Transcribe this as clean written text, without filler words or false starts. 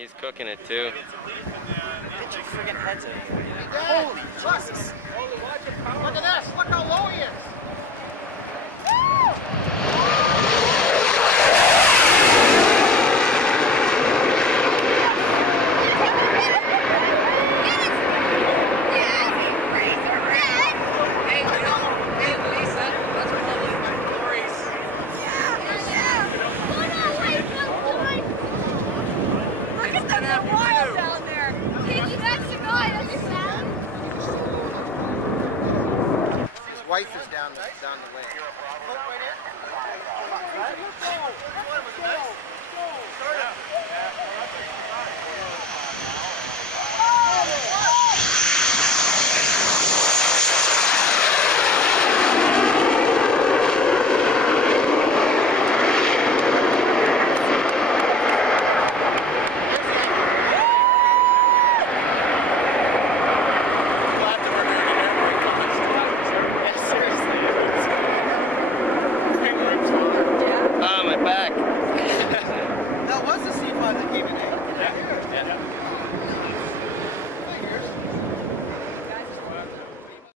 He's cooking it too. Get your friggin' heads out of here. Holy Jesus. Look at this. Look how low he is. Wife is down the lane.